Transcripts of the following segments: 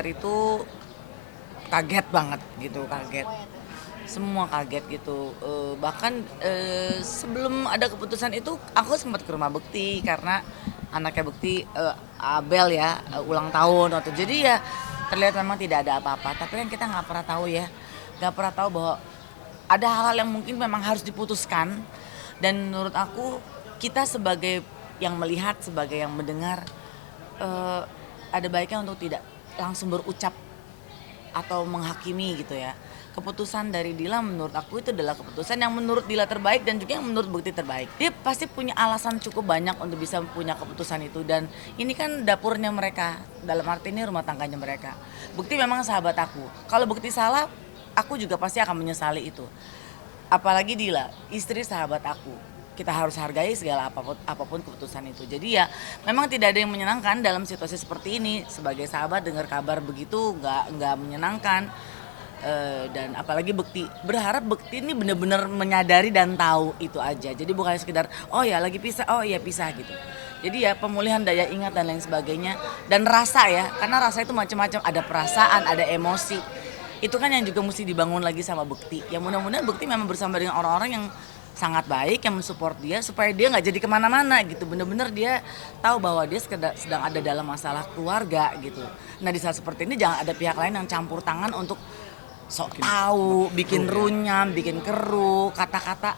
dengar itu kaget banget gitu, kaget. Semua kaget gitu. Bahkan sebelum ada keputusan itu aku sempat ke rumah Bekti karena anaknya Bekti, Abel ya, ulang tahun waktu. Jadi ya terlihat memang tidak ada apa-apa. Tapi kan kita nggak pernah tahu ya, nggak pernah tahu bahwa ada hal-hal yang mungkin memang harus diputuskan. Dan menurut aku kita sebagai yang melihat, sebagai yang mendengar, eh, ada baiknya untuk tidak langsung berucap atau menghakimi gitu ya. Keputusan dari Dila menurut aku itu adalah keputusan yang menurut Dila terbaik dan juga yang menurut Bukti terbaik. Dia pasti punya alasan cukup banyak untuk bisa punya keputusan itu, dan ini kan dapurnya mereka, dalam arti ini rumah tangganya mereka. Bukti memang sahabat aku. Kalau Bukti salah, aku juga pasti akan menyesali itu. Apalagi Dila, istri sahabat aku. Kita harus hargai segala apapun keputusan itu. Jadi ya memang tidak ada yang menyenangkan dalam situasi seperti ini. Sebagai sahabat dengar kabar begitu nggak menyenangkan. Dan apalagi Bekti, berharap Bekti ini benar-benar menyadari dan tahu itu aja. Jadi bukan sekedar oh ya lagi pisah, oh iya pisah gitu. Jadi ya pemulihan daya ingat dan lain sebagainya, dan rasa ya, karena rasa itu macam-macam, ada perasaan, ada emosi. Itu kan yang juga mesti dibangun lagi sama Bekti. Ya mudah-mudahan Bekti memang bersama dengan orang-orang yang sangat baik yang mensupport dia supaya dia nggak jadi kemana-mana gitu. Bener-bener dia tahu bahwa dia sedang ada dalam masalah keluarga gitu. Nah di saat seperti ini jangan ada pihak lain yang campur tangan untuk sok tahu, bikin runyam, bikin keruh, kata-kata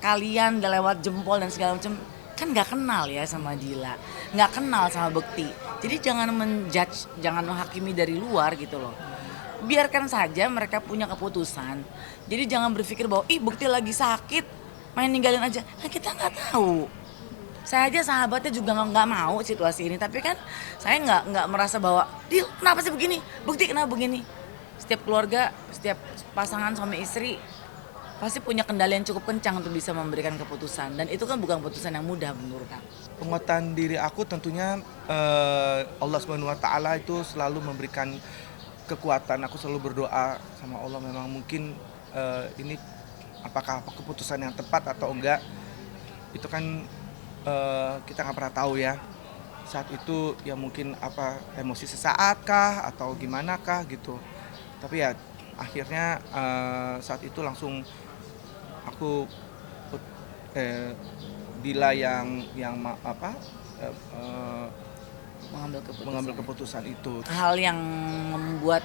kalian udah lewat jempol dan segala macam. Kan nggak kenal ya sama Dila, nggak kenal sama Bekti. Jadi jangan menjudge, jangan menghakimi dari luar gitu loh. Biarkan saja mereka punya keputusan. Jadi jangan berpikir bahwa ih Bekti lagi sakit, main ninggalin aja. Nah, kita nggak tahu. Saya aja sahabatnya juga nggak mau situasi ini, tapi kan saya nggak merasa bahwa Dil kenapa sih begini, Bekti kenapa begini. Setiap keluarga, setiap pasangan suami istri pasti punya kendali yang cukup kencang untuk bisa memberikan keputusan, dan itu kan bukan keputusan yang mudah menurut aku. Penguatan diri aku tentunya Allah Subhanahu wa taala itu selalu memberikan kekuatan. Aku selalu berdoa sama Allah, memang mungkin ini apakah keputusan yang tepat atau enggak. Itu kan kita nggak pernah tahu ya. Saat itu ya mungkin apa emosi sesaat kah atau gimana kah gitu. Tapi ya akhirnya saat itu langsung aku eh, Dila yang eh, eh, Mengambil keputusan, mengambil keputusan itu. hal yang membuat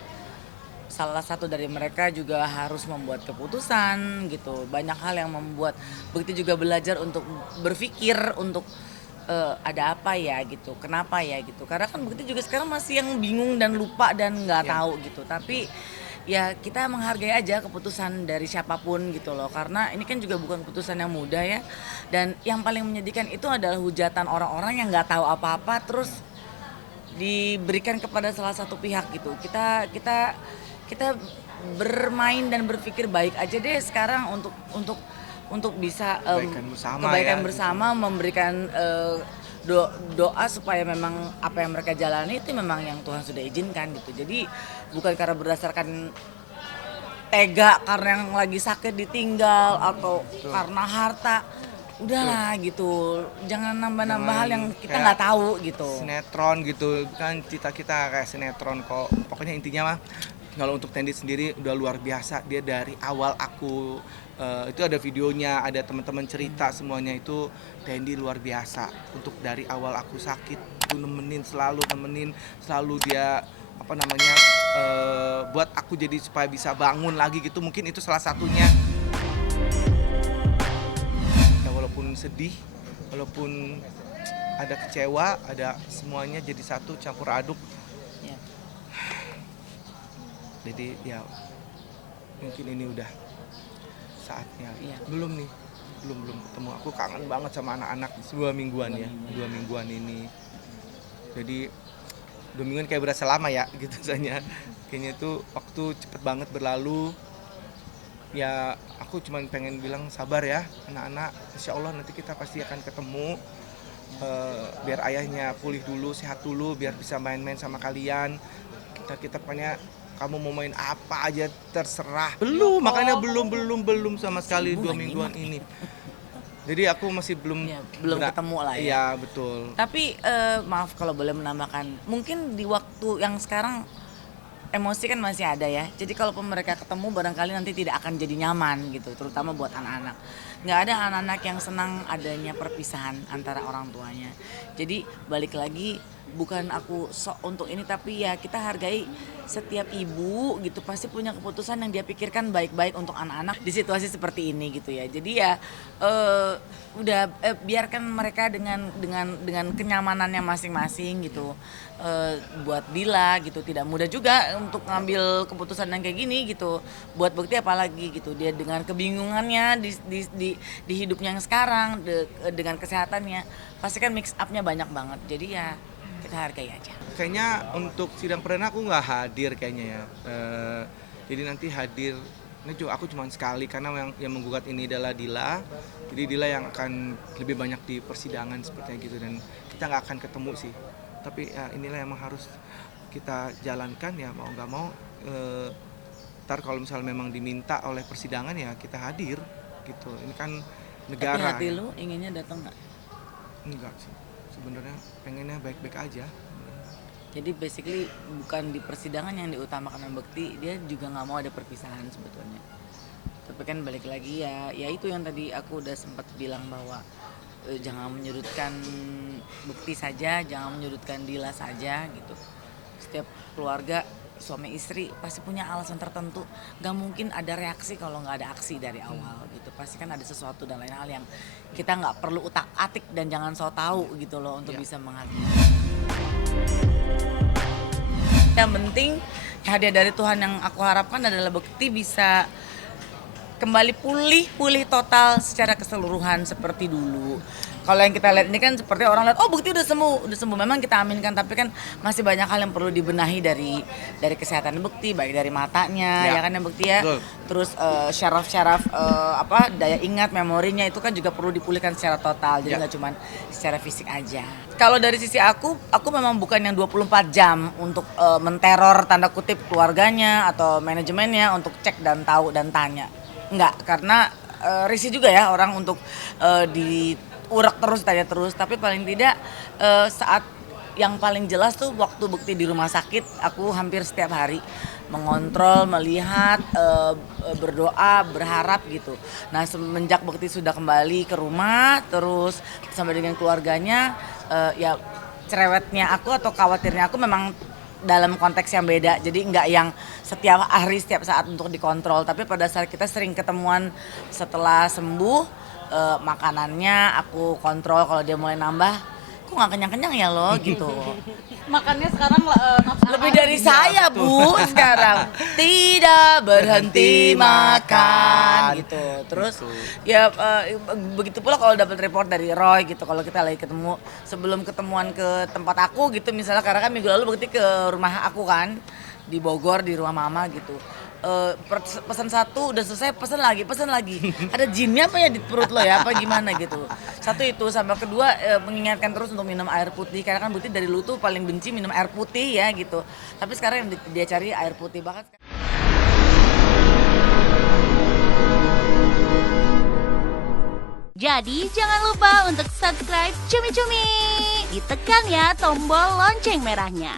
salah satu dari mereka juga harus membuat keputusan gitu. Banyak hal yang membuat Bekti juga belajar untuk berpikir untuk ada apa ya gitu, kenapa ya gitu. Karena kan Bekti juga sekarang masih yang bingung dan lupa dan nggak Ya, tahu gitu. Tapi ya kita menghargai aja keputusan dari siapapun gitu loh. Karena ini kan juga bukan keputusan yang mudah ya. Dan yang paling menyedihkan itu adalah hujatan orang-orang yang nggak tahu apa-apa terus diberikan kepada salah satu pihak gitu. Kita bermain dan berpikir baik aja deh sekarang untuk bisa kebaikan bersama ya kebaikan gitu. bersama, memberikan doa supaya memang apa yang mereka jalani itu memang yang Tuhan sudah izinkan gitu. Jadi bukan karena berdasarkan tega karena yang lagi sakit ditinggal atau Betul. karena harta. Betul. Udahlah gitu, jangan nambah-nambah hal yang Jangan kita kayak nggak tahu gitu. sinetron gitu kan, kita kayak sinetron kok. Pokoknya intinya mah kalau untuk Tendi sendiri udah luar biasa. Dia dari awal aku itu ada videonya, ada teman-teman cerita semuanya, itu Tendi luar biasa. Untuk dari awal aku sakit itu nemenin selalu dia apa namanya buat aku jadi supaya bisa bangun lagi gitu. Mungkin itu salah satunya. Ya walaupun sedih, walaupun ada kecewa, ada semuanya jadi satu campur aduk. Ya. Jadi ya mungkin ini udah saatnya. Iya. Belum ketemu. Aku kangen banget sama anak-anak 2 mingguan ya, 2 mingguan ini. Jadi 2 mingguan kayak berasa lama ya gitu rasanya. Kayaknya tuh waktu cepet banget berlalu. Ya aku cuman pengen bilang sabar ya anak-anak, insya Allah nanti kita pasti akan ketemu. Biar ayahnya pulih dulu, sehat dulu, biar bisa main-main sama kalian. Kita pokoknya kamu mau main apa aja terserah. Makanya belum sama sekali Ibu 2 mingguan nyimak. ini. Jadi aku masih belum Ya, belum ketemu lah ya. Iya betul. Tapi maaf kalau boleh menambahkan, mungkin di waktu yang sekarang emosi kan masih ada ya. Jadi kalaupun mereka ketemu barangkali nanti tidak akan jadi nyaman gitu, terutama buat anak-anak. Nggak ada anak-anak yang senang adanya perpisahan antara orang tuanya. Jadi balik lagi, bukan aku sok untuk ini, tapi ya kita hargai setiap ibu gitu, pasti punya keputusan yang dia pikirkan baik-baik untuk anak-anak di situasi seperti ini gitu ya. Jadi ya udah biarkan mereka dengan kenyamanannya masing-masing gitu. Buat Dila gitu tidak mudah juga untuk ngambil keputusan yang kayak gini gitu. Buat Bekti apalagi gitu, dia dengan kebingungannya di hidupnya yang sekarang, dengan kesehatannya pasti kan mix up-nya banyak banget. Jadi ya kita hargai aja. Kayaknya untuk sidang perdana aku nggak hadir kayaknya ya. Jadi nanti hadir, ini juga aku cuma sekali karena yang menggugat ini adalah Dila. Jadi Dila yang akan lebih banyak di persidangan seperti gitu, dan kita nggak akan ketemu sih. Tapi ya inilah yang harus kita jalankan ya, mau nggak mau. Ntar kalau misalnya memang diminta oleh persidangan ya kita hadir gitu. Ini kan negara. Tapi hati lu inginnya datang nggak? Enggak sih. Sebenarnya pengennya baik-baik aja. Jadi basically bukan di persidangan yang diutamakan Bekti, dia juga nggak mau ada perpisahan sebetulnya. Tapi kan balik lagi ya itu yang tadi aku udah sempat bilang bahwa jangan menyudutkan Bekti saja, jangan menyudutkan Dila saja gitu. Setiap keluarga suami istri pasti punya alasan tertentu, gak mungkin ada reaksi kalau nggak ada aksi dari awal gitu. Pasti kan ada sesuatu dan lain hal yang kita nggak perlu utak-atik dan jangan so tahu gitu loh untuk bisa menghakimi. Yang penting hadiah dari Tuhan yang aku harapkan adalah Bekti bisa kembali pulih total secara keseluruhan seperti dulu. Kalau yang kita lihat ini kan seperti orang lihat, oh Bekti udah sembuh. Memang kita aminkan, tapi kan masih banyak hal yang perlu dibenahi dari kesehatan Bekti, baik dari matanya, ya kan ya Bekti ya. Betul. Terus syaraf daya ingat, memorinya itu kan juga perlu dipulihkan secara total. Jadi nggak cuma secara fisik aja. Kalau dari sisi aku memang bukan yang 24 jam untuk menteror tanda kutip keluarganya atau manajemennya untuk cek dan tahu dan tanya. Enggak, karena risih juga ya orang untuk diurak terus, tanya terus. Tapi paling tidak saat yang paling jelas tuh waktu Bekti di rumah sakit, aku hampir setiap hari mengontrol, melihat, berdoa, berharap gitu. Nah semenjak Bekti sudah kembali ke rumah, terus bersama dengan keluarganya, ya cerewetnya aku atau khawatirnya aku memang dalam konteks yang beda. Jadi nggak yang setiap hari, setiap saat untuk dikontrol. Tapi pada saat kita sering ketemuan setelah sembuh, makanannya aku kontrol. Kalau dia mulai nambah, kok nggak kenyang-kenyang ya lo gitu. Makannya sekarang Lebih dari saya Bu sekarang, tidak berhenti makan gitu. Terus ya begitu pula kalau dapat report dari Roy gitu, kalau kita lagi ketemu sebelum ketemuan ke tempat aku gitu, misalnya karena kan minggu lalu Bekti ke rumah aku kan di Bogor, di rumah mama gitu. Pesan satu udah selesai, pesan lagi ada jinnya apa ya di perut lo ya apa gimana gitu. Satu itu, sama kedua mengingatkan terus untuk minum air putih, karena kan Bekti dari dulu tuh paling benci minum air putih ya gitu, tapi sekarang yang dia cari air putih banget. Jadi jangan lupa untuk subscribe Cumi Cumi. Ditekan ya tombol lonceng merahnya.